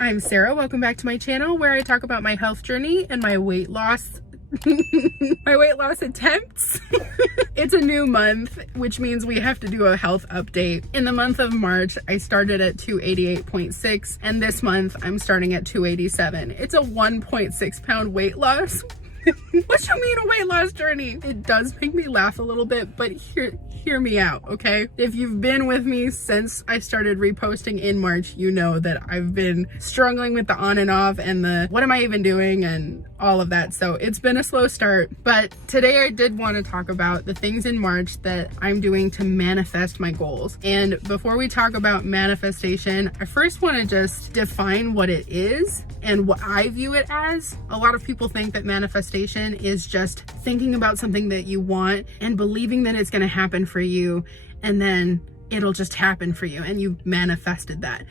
I'm Sarah. Welcome back to my channel where I talk about my health journey and my weight loss attempts. It's a new month, which means we have to do a health update. In the month of March, I started at 288.6, and this month I'm starting at 287. It's a 1.6 pound weight loss. What you mean a weight loss journey? It does make me laugh a little bit, but hear me out, okay? If you've been with me since I started reposting in March, you know that I've been struggling with the on and off and the what am I even doing and all of that. So it's been a slow start, but today I did want to talk about the things in March that I'm doing to manifest my goals. And before we talk about manifestation, I first want to just define what it is and what I view it as. A lot of people think that manifestation is just thinking about something that you want and believing that it's going to happen for you, and then it'll just happen for you and you manifested that.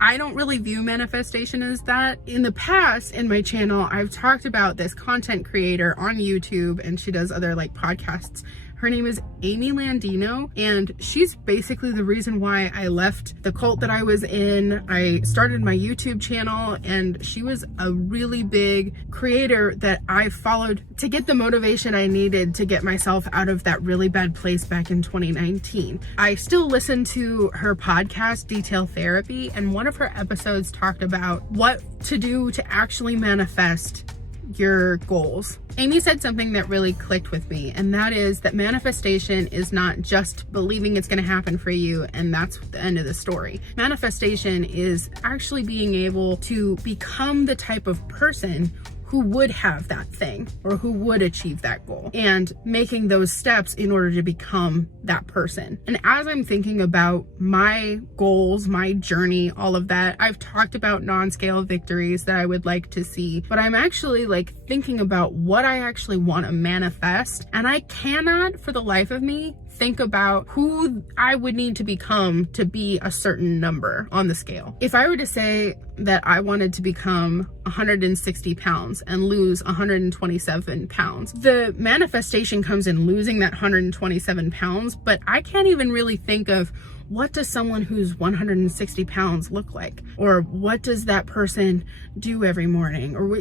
I don't really view manifestation as that. In the past, in my channel, I've talked about this content creator on YouTube, and she does other like podcasts. Her name is Amy Landino, and she's basically the reason why I left the cult that I was in. I started my YouTube channel, and she was a really big creator that I followed to get the motivation I needed to get myself out of that really bad place back in 2019. I still listen to her podcast, Detail Therapy, and one of her episodes talked about what to do to actually manifest your goals. Amy said something that really clicked with me, and that is that manifestation is not just believing it's going to happen for you and that's the end of the story. Manifestation is actually being able to become the type of person who would have that thing or who would achieve that goal, and making those steps in order to become that person. And as I'm thinking about my goals, my journey, all of that, I've talked about non-scale victories that I would like to see, but I'm actually like thinking about what I actually want to manifest, and I cannot for the life of me think about who I would need to become to be a certain number on the scale. If I were to say that I wanted to become 160 pounds and lose 127 pounds, the manifestation comes in losing that 127 pounds, but I can't even really think of what does someone who's 160 pounds look like? Or what does that person do every morning? Or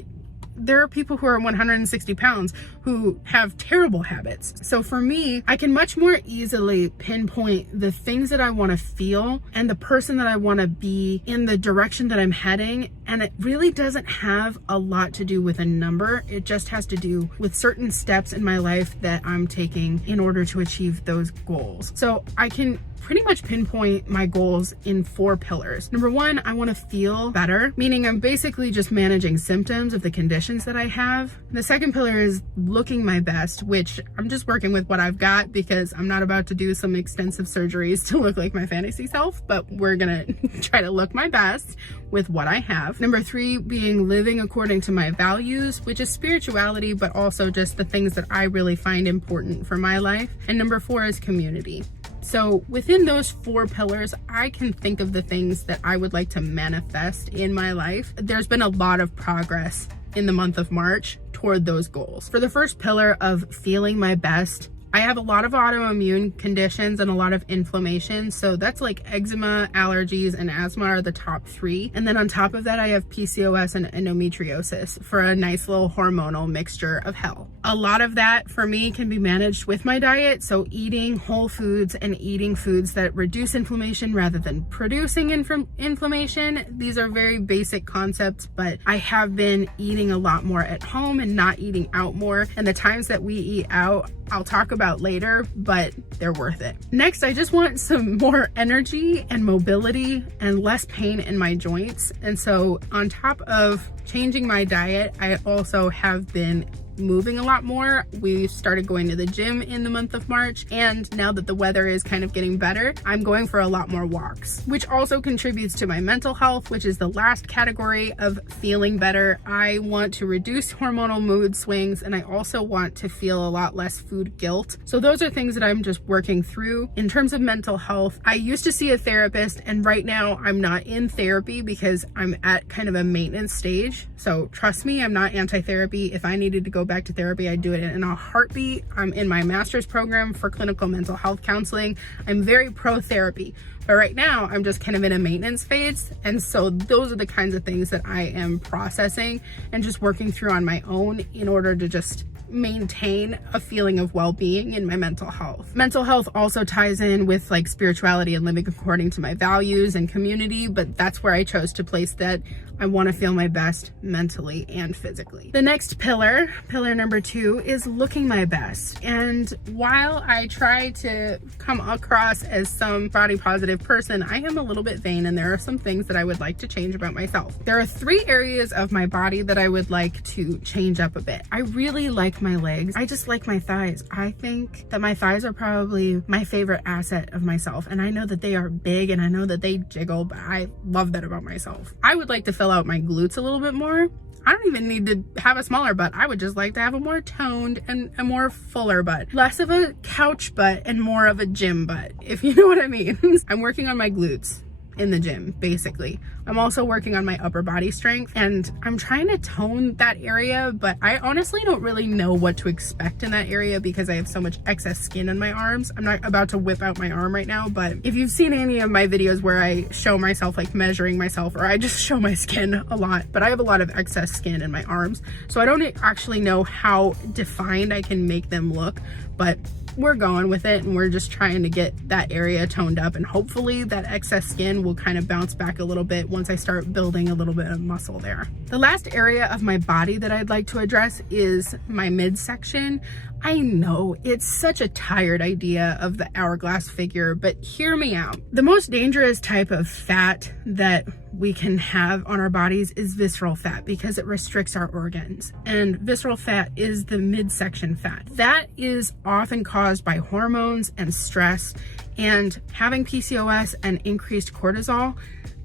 there are people who are 160 pounds who have terrible habits. So for me, I can much more easily pinpoint the things that I want to feel and the person that I want to be in the direction that I'm heading. And it really doesn't have a lot to do with a number. It just has to do with certain steps in my life that I'm taking in order to achieve those goals. So I can pretty much pinpoint my goals in 4 pillars. Number 1, I want to feel better, meaning I'm basically just managing symptoms of the conditions that I have. The second pillar is looking my best, which I'm just working with what I've got because I'm not about to do some extensive surgeries to look like my fantasy self, but we're gonna try to look my best with what I have. Number 3 being living according to my values, which is spirituality, but also just the things that I really find important for my life. And number 4 is community. So within those 4 pillars, I can think of the things that I would like to manifest in my life. There's been a lot of progress in the month of March toward those goals. For the first pillar of feeling my best, I have a lot of autoimmune conditions and a lot of inflammation. So that's like eczema, allergies, and asthma are the top 3. And then on top of that, I have PCOS and endometriosis for a nice little hormonal mixture of hell. A lot of that for me can be managed with my diet. So eating whole foods and eating foods that reduce inflammation rather than producing inflammation. These are very basic concepts, but I have been eating a lot more at home and not eating out more. And the times that we eat out, I'll talk about later, but they're worth it. Next, I just want some more energy and mobility and less pain in my joints. And so on top of changing my diet, I also have been moving a lot more. We started going to the gym in the month of March, and now that the weather is kind of getting better, I'm going for a lot more walks, which also contributes to my mental health, which is the last category of feeling better. I want to reduce hormonal mood swings, and I also want to feel a lot less food guilt. So those are things that I'm just working through. In terms of mental health, I used to see a therapist, and right now I'm not in therapy because I'm at kind of a maintenance stage. So trust me, I'm not anti-therapy. If I needed to go back to therapy, I'd do it in a heartbeat. I'm in my master's program for clinical mental health counseling. I'm very pro therapy, But right now I'm just kind of in a maintenance phase. And so those are the kinds of things that I am processing and just working through on my own in order to just maintain a feeling of well-being in my mental health. Mental health also ties in with like spirituality and living according to my values and community, but that's where I chose to place that. I want to feel my best mentally and physically. The next pillar number 2, is looking my best. And while I try to come across as some body positive person, I am a little bit vain, and there are some things that I would like to change about myself. There are 3 areas of my body that I would like to change up a bit. I really like my legs. I just like my thighs. I think that my thighs are probably my favorite asset of myself. And I know that they are big and I know that they jiggle, but I love that about myself. I would like to fill out my glutes a little bit more. I don't even need to have a smaller butt. I would just like to have a more toned and a more fuller butt. Less of a couch butt and more of a gym butt, if you know what I mean. I'm working on my glutes in the gym, basically. I'm also working on my upper body strength, and I'm trying to tone that area, but I honestly don't really know what to expect in that area because I have so much excess skin on my arms. I'm not about to whip out my arm right now, but if you've seen any of my videos where I show myself like measuring myself, or I just show my skin a lot, but I have a lot of excess skin in my arms, so I don't actually know how defined I can make them look, but we're going with it, and we're just trying to get that area toned up, and hopefully that excess skin will kind of bounce back a little bit once I start building a little bit of muscle there. The last area of my body that I'd like to address is my midsection. I know it's such a tired idea of the hourglass figure, but hear me out. The most dangerous type of fat that we can have on our bodies is visceral fat because it restricts our organs. And visceral fat is the midsection fat. That is often caused by hormones and stress, and having PCOS and increased cortisol.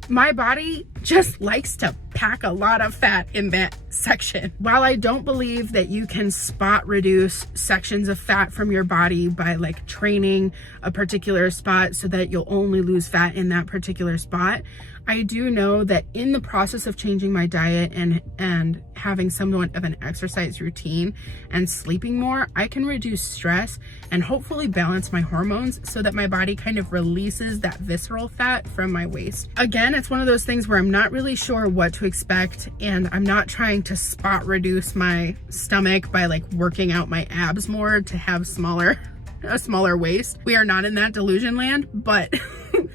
My body just likes to pack a lot of fat in that section. While I don't believe that you can spot reduce sections of fat from your body by like training a particular spot so that you'll only lose fat in that particular spot, I do know that in the process of changing my diet and having somewhat of an exercise routine and sleeping more, I can reduce stress and hopefully balance my hormones so that my body kind of releases that visceral fat from my waist. Again, it's one of those things where I'm not really sure what to expect, and I'm not trying to spot reduce my stomach by like working out my abs more to have a smaller waist. We are not in that delusion land, but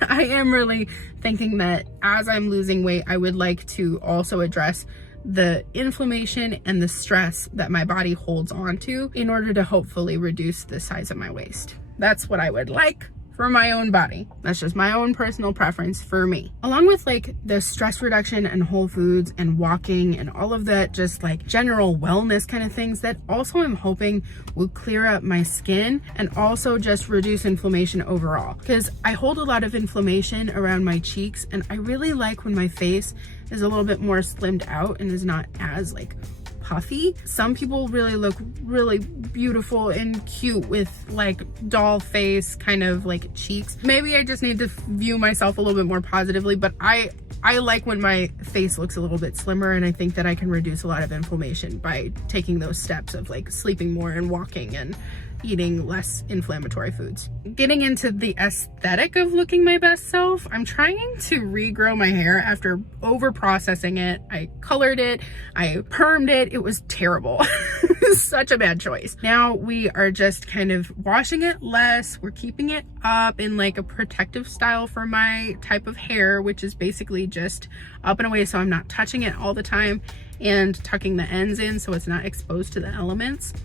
I am really thinking that as I'm losing weight, I would like to also address the inflammation and the stress that my body holds on to in order to hopefully reduce the size of my waist. That's what I would like for my own body. That's just my own personal preference for me. Along with like the stress reduction and whole foods and walking and all of that, just like general wellness kind of things that also I'm hoping will clear up my skin and also just reduce inflammation overall. Because I hold a lot of inflammation around my cheeks, and I really like when my face is a little bit more slimmed out and is not as like puffy. Some people really look really beautiful and cute with like doll face kind of like cheeks. Maybe I just need to view myself a little bit more positively, but I like when my face looks a little bit slimmer, and I think that I can reduce a lot of inflammation by taking those steps of like sleeping more and walking and eating less inflammatory foods. Getting into the aesthetic of looking my best self, I'm trying to regrow my hair after over processing it. I colored it, I permed it. It was terrible. Such a bad choice. Now we are just kind of washing it less. We're keeping it up in like a protective style for my type of hair, which is basically just up and away so I'm not touching it all the time, and tucking the ends in so it's not exposed to the elements.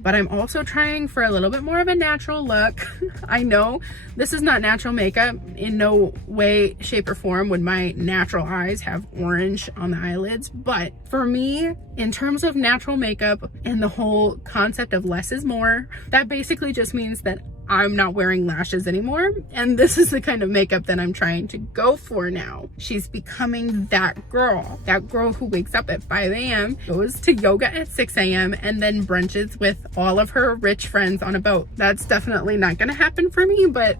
But I'm also trying for a little bit more of a natural look. I know this is not natural makeup. In no way, shape, or form would my natural eyes have orange on the eyelids. But for me, in terms of natural makeup and the whole concept of less is more, that basically just means that I'm not wearing lashes anymore, and this is the kind of makeup that I'm trying to go for now. She's becoming that girl who wakes up at 5 a.m., goes to yoga at 6 a.m., and then brunches with all of her rich friends on a boat. That's definitely not gonna happen for me, but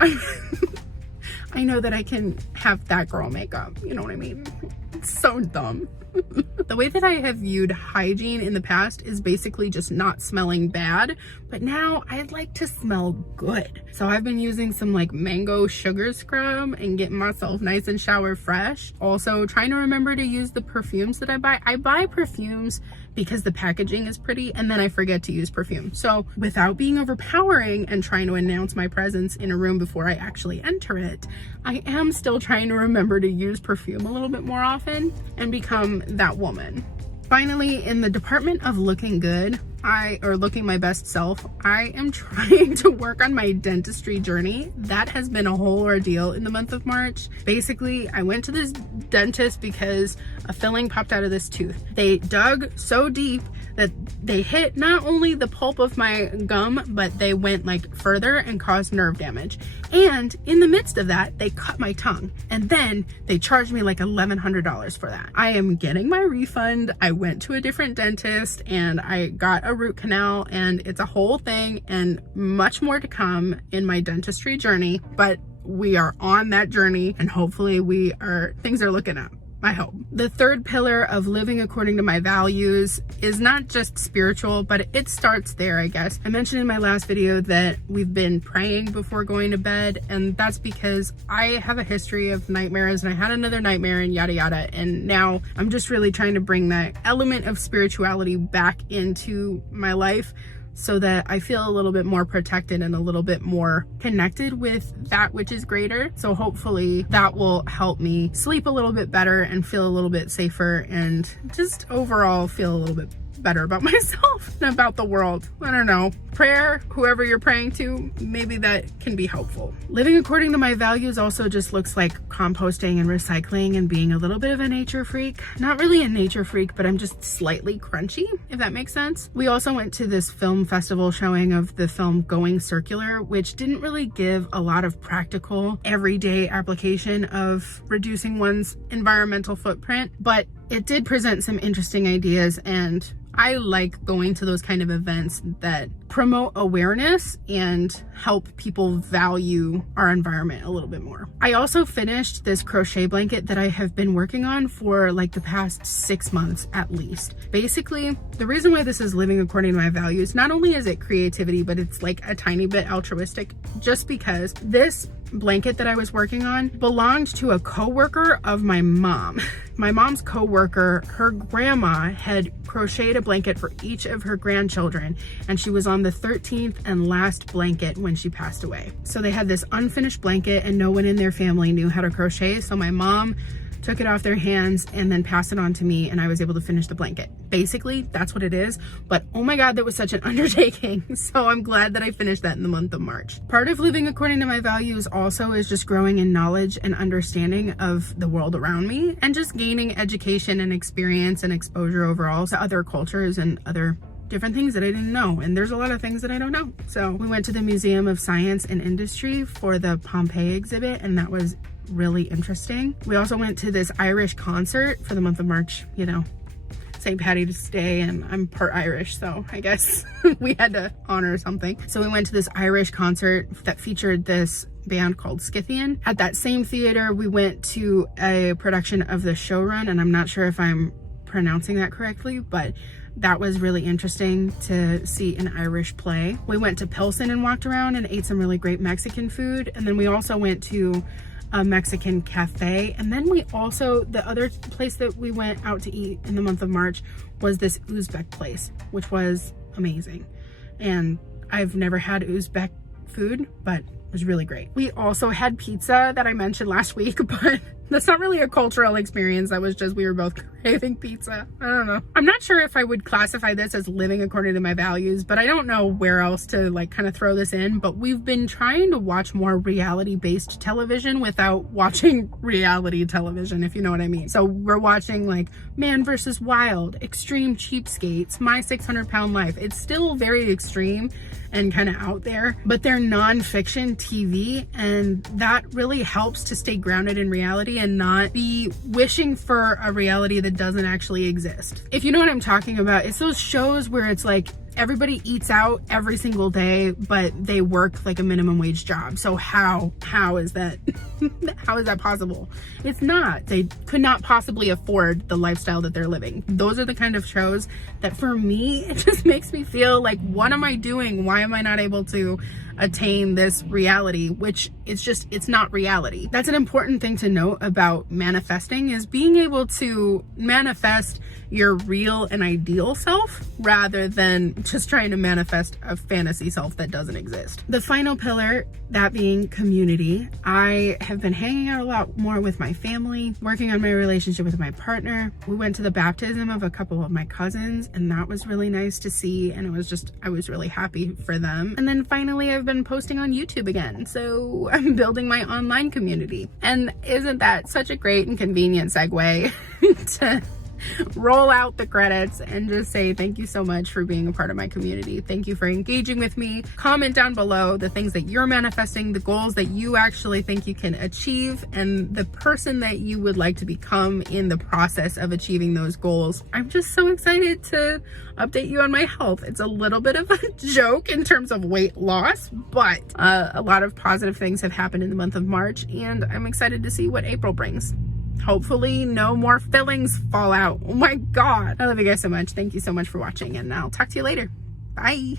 I know that I can have that girl makeup, you know what I mean? It's so dumb. The way that I have viewed hygiene in the past is basically just not smelling bad, but now I'd like to smell good. So I've been using some like mango sugar scrub and getting myself nice and shower fresh. Also trying to remember to use the perfumes that I buy. I buy perfumes because the packaging is pretty and then I forget to use perfume. So without being overpowering and trying to announce my presence in a room before I actually enter it, I am still trying to remember to use perfume a little bit more often and become that woman. Finally, in the department of looking good, or looking my best self, I am trying to work on my dentistry journey. That has been a whole ordeal in the month of March. Basically, I went to this dentist because a filling popped out of this tooth. They dug so deep that they hit not only the pulp of my gum, but they went like further and caused nerve damage. And in the midst of that, they cut my tongue. And then they charged me like $1,100 for that. I am getting my refund. I went to a different dentist and I got a root canal, and it's a whole thing and much more to come in my dentistry journey, but we are on that journey and hopefully things are looking up. I hope. The third pillar of living according to my values is not just spiritual, but it starts there, I guess. I mentioned in my last video that we've been praying before going to bed, and that's because I have a history of nightmares and I had another nightmare and yada yada, and now I'm just really trying to bring that element of spirituality back into my life so that I feel a little bit more protected and a little bit more connected with that which is greater. So hopefully that will help me sleep a little bit better and feel a little bit safer and just overall feel a little bit better about myself and about the world. I don't know. Prayer, whoever you're praying to, maybe that can be helpful. Living according to my values also just looks like composting and recycling and being a little bit of a nature freak. Not really a nature freak, but I'm just slightly crunchy, if that makes sense. We also went to this film festival showing of the film Going Circular, which didn't really give a lot of practical everyday application of reducing one's environmental footprint, but it did present some interesting ideas, and I like going to those kind of events that promote awareness and help people value our environment a little bit more. I also finished this crochet blanket that I have been working on for like the past 6 months at least. Basically, the reason why this is living according to my values, not only is it creativity, but it's like a tiny bit altruistic, just because this blanket that I was working on belonged to a coworker of my mom. My mom's coworker, her grandma had crocheted a blanket for each of her grandchildren, and she was on the 13th and last blanket when she passed away. So they had this unfinished blanket and no one in their family knew how to crochet, so my mom took it off their hands and then passed it on to me, and I was able to finish the blanket. Basically, that's what it is, but oh my God, that was such an undertaking. So I'm glad that I finished that in the month of March. Part of living according to my values also is just growing in knowledge and understanding of the world around me, and just gaining education and experience and exposure overall to other cultures and other different things that I didn't know, and there's a lot of things that I don't know. So we went to the Museum of Science and Industry for the Pompeii exhibit, and that was really interesting. We also went to this Irish concert for the month of March, you know, St. Patty's Day, and I'm part Irish, so I guess we had to honor something. So we went to this Irish concert that featured this band called Scythian. At that same theater, we went to a production of The Showrun, and I'm not sure if I'm pronouncing that correctly, but that was really interesting to see an Irish play. We went to Pilsen and walked around and ate some really great Mexican food, and then we also went to a Mexican cafe. And then we also, the other place that we went out to eat in the month of March was this Uzbek place, which was amazing. And I've never had Uzbek food, but it was really great. We also had pizza that I mentioned last week, but that's not really a cultural experience. That was just, we were both craving pizza. I don't know. I'm not sure if I would classify this as living according to my values, but I don't know where else to like kind of throw this in. But we've been trying to watch more reality-based television without watching reality television, if you know what I mean. So we're watching like Man vs. Wild, Extreme Cheapskates, My 600-Pound Life. It's still very extreme and kind of out there, but they're non-fiction TV, and that really helps to stay grounded in reality and not be wishing for a reality that doesn't actually exist. If you know what I'm talking about, it's those shows where it's like everybody eats out every single day, but they work like a minimum wage job. So how is that how is that possible? It's not. They could not possibly afford the lifestyle that they're living. Those are the kind of shows that for me, it just makes me feel like, what am I doing? Why am I not able to attain this reality? Which it's not reality. That's an important thing to note about manifesting, is being able to manifest your real and ideal self rather than just trying to manifest a fantasy self that doesn't exist. The final pillar, that being community. I have been hanging out a lot more with my family, working on my relationship with my partner. We went to the baptism of a couple of my cousins, and that was really nice to see, and I was really happy for them. And then finally, I've been posting on YouTube again, so I'm building my online community. And isn't that such a great and convenient segue to roll out the credits and just say thank you so much for being a part of my community. Thank you for engaging with me. Comment down below the things that you're manifesting, the goals that you actually think you can achieve, and the person that you would like to become in the process of achieving those goals. I'm just so excited to update you on my health. It's a little bit of a joke in terms of weight loss, but a lot of positive things have happened in the month of March, and I'm excited to see what April brings. Hopefully no more fillings fall out. Oh my God. I love you guys so much. Thank you so much for watching, and I'll talk to you later. Bye.